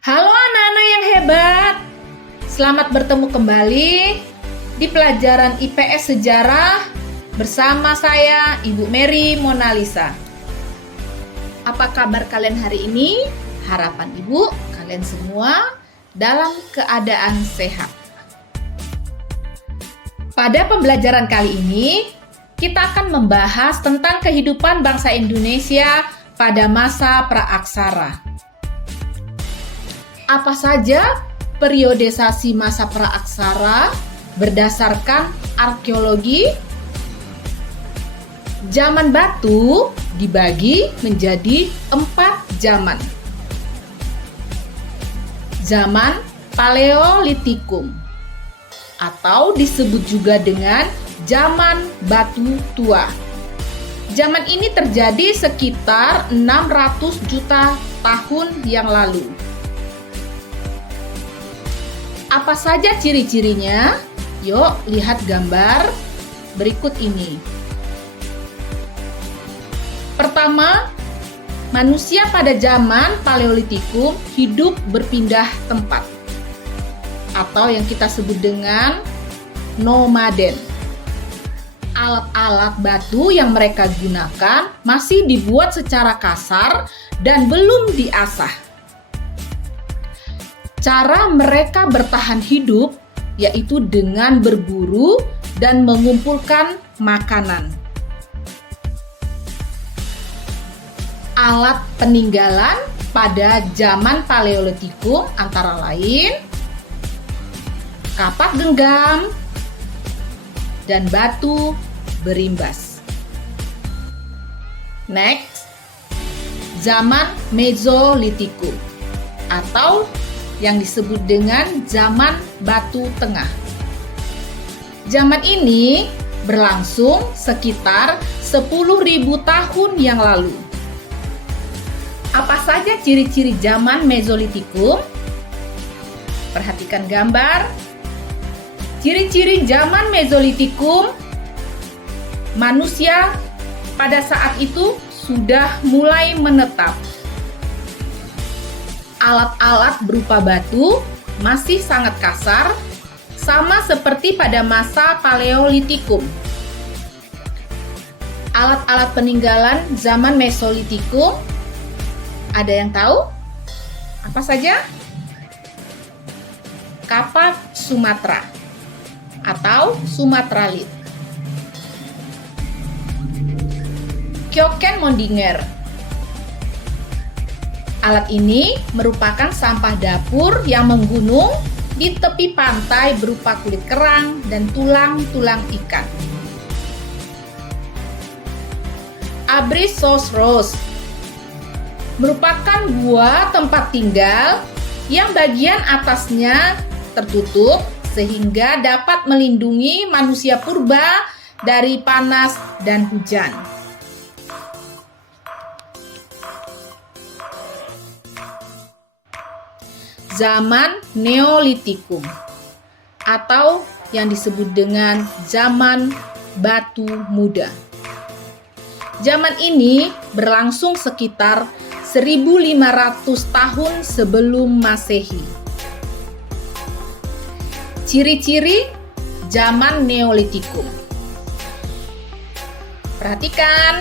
Halo anak-anak yang hebat, selamat bertemu kembali di pelajaran IPS Sejarah bersama saya Ibu Mary Monalisa. Apa kabar kalian hari ini? Harapan Ibu, kalian semua dalam keadaan sehat. Pada pembelajaran kali ini, kita akan membahas tentang kehidupan bangsa Indonesia pada masa praaksara. Apa saja periodisasi masa praaksara berdasarkan arkeologi? Zaman batu dibagi menjadi 4 zaman. Zaman Paleolitikum atau disebut juga dengan zaman batu tua. Zaman ini terjadi sekitar 600 juta tahun yang lalu. Apa saja ciri-cirinya? Yuk, lihat gambar berikut ini. Pertama, manusia pada zaman Paleolitikum hidup berpindah tempat atau yang kita sebut dengan nomaden. Alat-alat batu yang mereka gunakan masih dibuat secara kasar dan belum diasah. Cara mereka bertahan hidup yaitu dengan berburu dan mengumpulkan makanan. Alat peninggalan pada zaman Paleolitikum antara lain kapak genggam dan batu berimbas. Next, zaman Mesolitikum atau yang disebut dengan zaman batu tengah. Zaman ini berlangsung sekitar 10.000 tahun yang lalu. Apa saja ciri-ciri zaman Mesolitikum? Perhatikan gambar. Ciri-ciri zaman Mesolitikum, manusia pada saat itu sudah mulai menetap. Alat-alat berupa batu masih sangat kasar, sama seperti pada masa Paleolitikum. Alat-alat peninggalan zaman Mesolitikum, ada yang tahu? Apa saja? Kapak Sumatera atau Sumatralit. Kyoken Mondinger. Alat ini merupakan sampah dapur yang menggunung di tepi pantai berupa kulit kerang dan tulang-tulang ikan. Abrisosauros merupakan gua tempat tinggal yang bagian atasnya tertutup sehingga dapat melindungi manusia purba dari panas dan hujan. Zaman Neolitikum atau yang disebut dengan zaman batu muda. Zaman ini berlangsung sekitar 1.500 tahun sebelum Masehi. Ciri-ciri zaman Neolitikum. Perhatikan.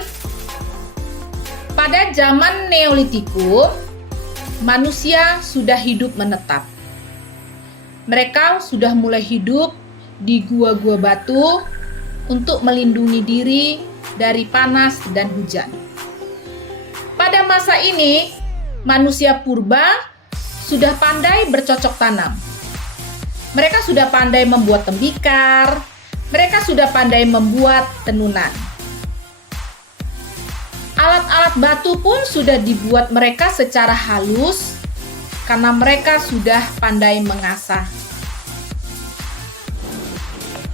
Pada zaman Neolitikum, manusia sudah hidup menetap. Mereka sudah mulai hidup di gua-gua batu untuk melindungi diri dari panas dan hujan. Pada masa ini, manusia purba sudah pandai bercocok tanam. Mereka sudah pandai membuat tembikar, mereka sudah pandai membuat tenunan. Alat-alat batu pun sudah dibuat mereka secara halus karena mereka sudah pandai mengasah.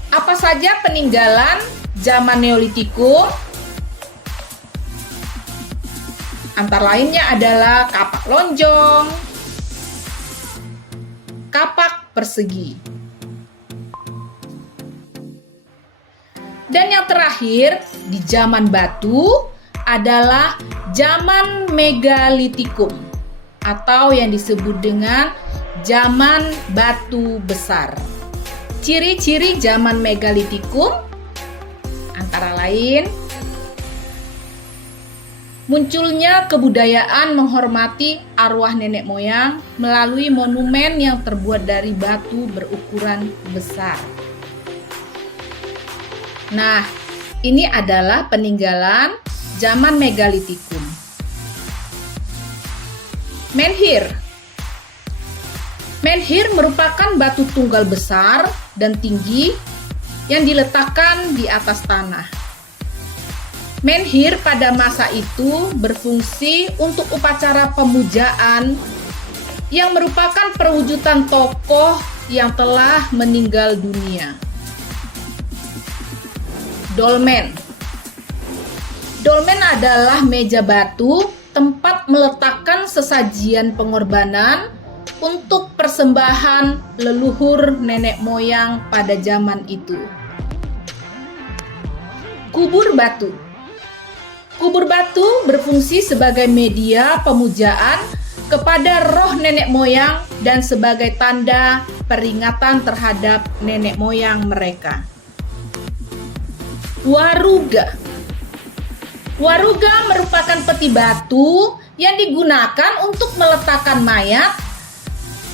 Apa saja peninggalan zaman Neolitikum? Antara lainnya adalah kapak lonjong, kapak persegi. Dan yang terakhir, di zaman batu adalah zaman Megalitikum atau yang disebut dengan zaman batu besar. Ciri-ciri zaman megalitikum antara lain munculnya kebudayaan menghormati arwah nenek moyang melalui monumen yang terbuat dari batu berukuran besar. Nah, ini adalah peninggalan zaman megalitikum. Menhir. Menhir merupakan batu tunggal besar dan tinggi yang diletakkan di atas tanah. Menhir pada masa itu berfungsi untuk upacara pemujaan yang merupakan perwujudan tokoh yang telah meninggal dunia. Dolmen. Dolmen adalah meja batu tempat meletakkan sesajian pengorbanan untuk persembahan leluhur nenek moyang pada zaman itu. Kubur batu. Kubur batu berfungsi sebagai media pemujaan kepada roh nenek moyang dan sebagai tanda peringatan terhadap nenek moyang mereka. Waruga. Waruga merupakan peti batu yang digunakan untuk meletakkan mayat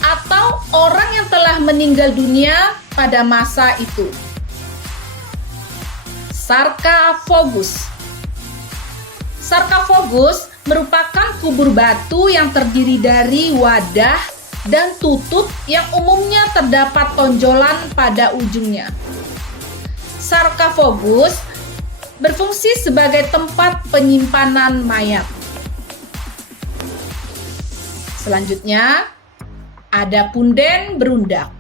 atau orang yang telah meninggal dunia pada masa itu. Sarkofagus. Sarkofagus merupakan kubur batu yang terdiri dari wadah dan tutup yang umumnya terdapat tonjolan pada ujungnya. Sarkofagus berfungsi sebagai tempat penyimpanan mayat. Selanjutnya, ada punden berundak.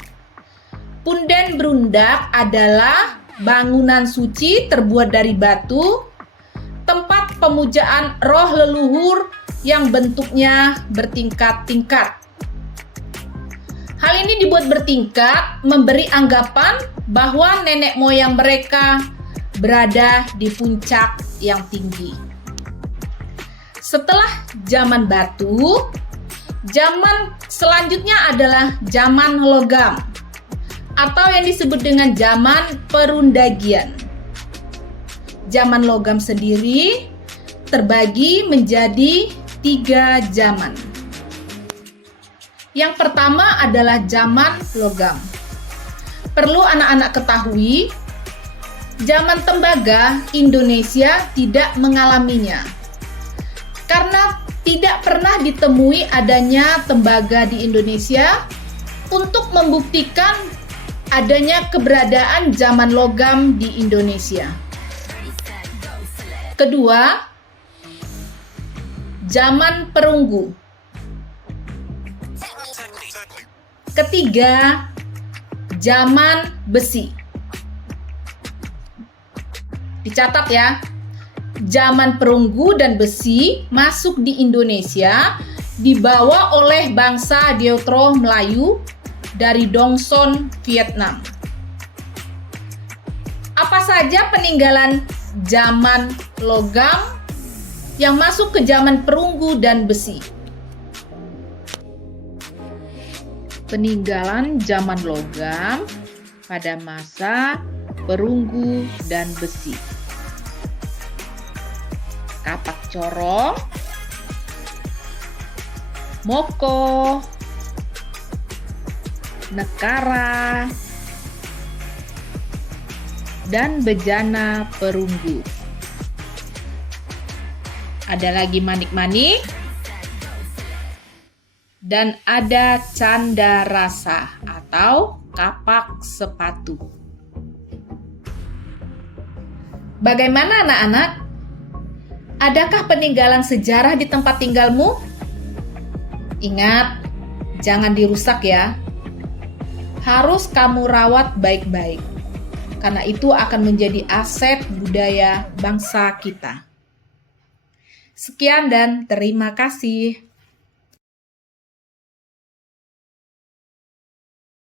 Punden berundak adalah bangunan suci terbuat dari batu, tempat pemujaan roh leluhur yang bentuknya bertingkat-tingkat. Hal ini dibuat bertingkat memberi anggapan bahwa nenek moyang mereka berada di puncak yang tinggi. Setelah zaman batu, zaman selanjutnya adalah zaman logam atau yang disebut dengan zaman perundagian. Zaman logam sendiri terbagi menjadi 3 zaman. Yang pertama adalah zaman logam. Perlu anak-anak ketahui, zaman tembaga Indonesia tidak mengalaminya. Karena tidak pernah ditemui adanya tembaga di Indonesia untuk membuktikan adanya keberadaan zaman logam di Indonesia. Kedua, zaman perunggu. Ketiga, zaman besi. Dicatat ya, zaman perunggu dan besi masuk di Indonesia dibawa oleh bangsa Deutero Melayu dari Dongson, Vietnam. Apa saja peninggalan zaman logam yang masuk ke zaman perunggu dan besi? Peninggalan zaman logam pada masa perunggu dan besi. Kapak corong, moko, nekara, dan bejana perunggu. Ada lagi manik-manik dan ada canda rasa atau kapak sepatu. Bagaimana anak-anak? Adakah peninggalan sejarah di tempat tinggalmu? Ingat, jangan dirusak ya. Harus kamu rawat baik-baik, karena itu akan menjadi aset budaya bangsa kita. Sekian dan terima kasih.